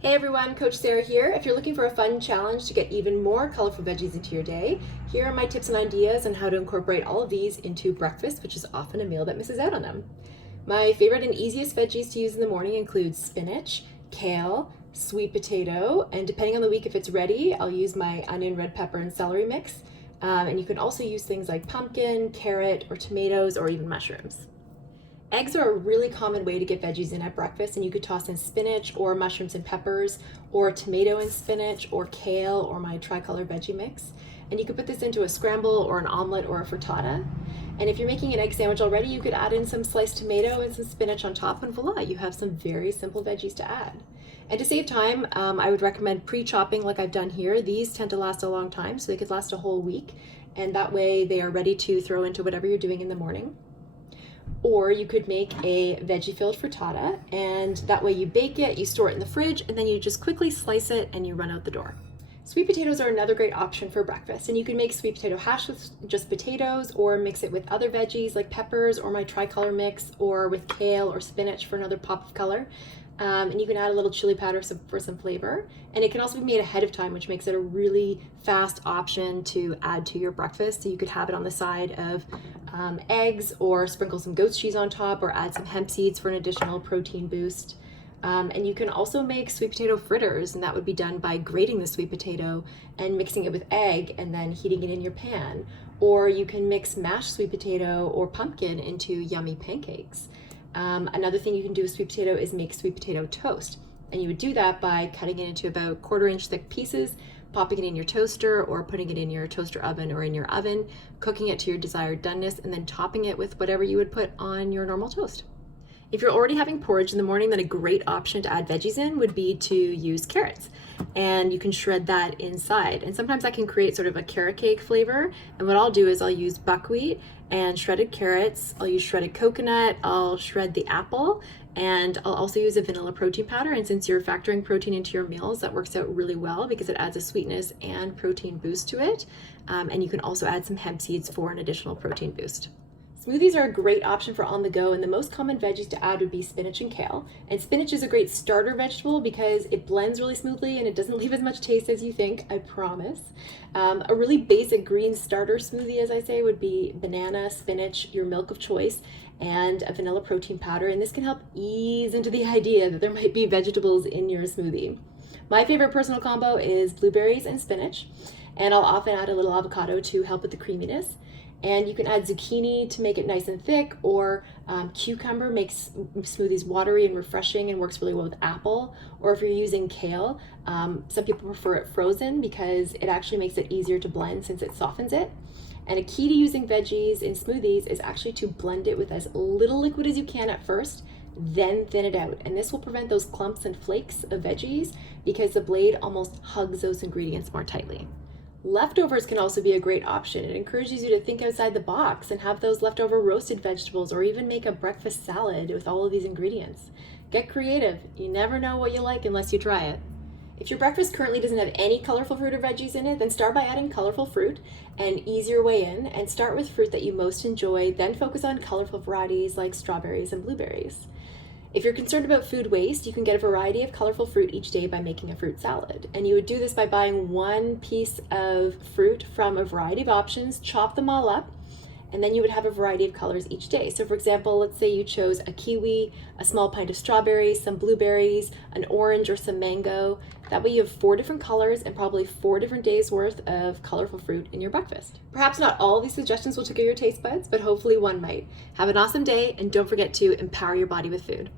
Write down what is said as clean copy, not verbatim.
Hey everyone, Coach Sarah here. If you're looking for a fun challenge to get even more colorful veggies into your day, here are my tips and ideas on how to incorporate all of these into breakfast, which is often a meal that misses out on them. My favorite and easiest veggies to use in the morning include spinach, kale, sweet potato, and depending on the week if it's ready, I'll use my onion, red pepper, and celery mix. And you can also use things like pumpkin, carrot, or tomatoes, or even mushrooms. Eggs are a really common way to get veggies in at breakfast, and you could toss in spinach or mushrooms and peppers, or tomato and spinach, or kale, or my tricolor veggie mix. And you could put this into a scramble or an omelet or a frittata. And if you're making an egg sandwich already, you could add in some sliced tomato and some spinach on top, and voila, you have some very simple veggies to add. And to save time, I would recommend pre-chopping like I've done here. These tend to last a long time, so they could last a whole week. And that way they are ready to throw into whatever you're doing in the morning. Or you could make a veggie-filled frittata, and that way you bake it, you store it in the fridge, and then you just quickly slice it and you run out the door. Sweet potatoes are another great option for breakfast, and you can make sweet potato hash with just potatoes or mix it with other veggies like peppers or my tricolor mix, or with kale or spinach for another pop of color. And you can add a little chili powder for some flavor. And it can also be made ahead of time, which makes it a really fast option to add to your breakfast. So you could have it on the side of eggs, or sprinkle some goat's cheese on top, or add some hemp seeds for an additional protein boost. And you can also make sweet potato fritters, and that would be done by grating the sweet potato and mixing it with egg and then heating it in your pan. Or you can mix mashed sweet potato or pumpkin into yummy pancakes. Another thing you can do with sweet potato is make sweet potato toast. And you would do that by cutting it into about 1/4 inch thick pieces, popping it in your toaster or putting it in your toaster oven or in your oven, cooking it to your desired doneness, and then topping it with whatever you would put on your normal toast. If you're already having porridge in the morning, then a great option to add veggies in would be to use carrots. And you can shred that inside. And sometimes I can create sort of a carrot cake flavor. And what I'll do is I'll use buckwheat and shredded carrots. I'll use shredded coconut. I'll shred the apple. And I'll also use a vanilla protein powder. And since you're factoring protein into your meals, that works out really well because it adds a sweetness and protein boost to it. And you can also add some hemp seeds for an additional protein boost. Smoothies are a great option for on the go, and the most common veggies to add would be spinach and kale. And spinach is a great starter vegetable because it blends really smoothly and it doesn't leave as much taste as you think, I promise. A really basic green starter smoothie, as I say, would be banana, spinach, your milk of choice, and a vanilla protein powder. And this can help ease into the idea that there might be vegetables in your smoothie. My favorite personal combo is blueberries and spinach, and I'll often add a little avocado to help with the creaminess. And you can add zucchini to make it nice and thick, or cucumber makes smoothies watery and refreshing and works really well with apple. Or if you're using kale, some people prefer it frozen because it actually makes it easier to blend since it softens it. And a key to using veggies in smoothies is actually to blend it with as little liquid as you can at first, then thin it out. And this will prevent those clumps and flakes of veggies because the blade almost hugs those ingredients more tightly. Leftovers can also be a great option. It encourages you to think outside the box and have those leftover roasted vegetables, or even make a breakfast salad with all of these ingredients. Get creative. You never know what you like unless you try it. If your breakfast currently doesn't have any colorful fruit or veggies in it, then start by adding colorful fruit and ease your way in, and start with fruit that you most enjoy, then focus on colorful varieties like strawberries and blueberries. If you're concerned about food waste, you can get a variety of colorful fruit each day by making a fruit salad. And you would do this by buying one piece of fruit from a variety of options, chop them all up, and then you would have a variety of colors each day. So for example, let's say you chose a kiwi, a small pint of strawberries, some blueberries, an orange, or some mango. That way you have 4 different colors and probably 4 different days worth of colorful fruit in your breakfast. Perhaps not all of these suggestions will tickle your taste buds, but hopefully one might. Have an awesome day, and don't forget to empower your body with food.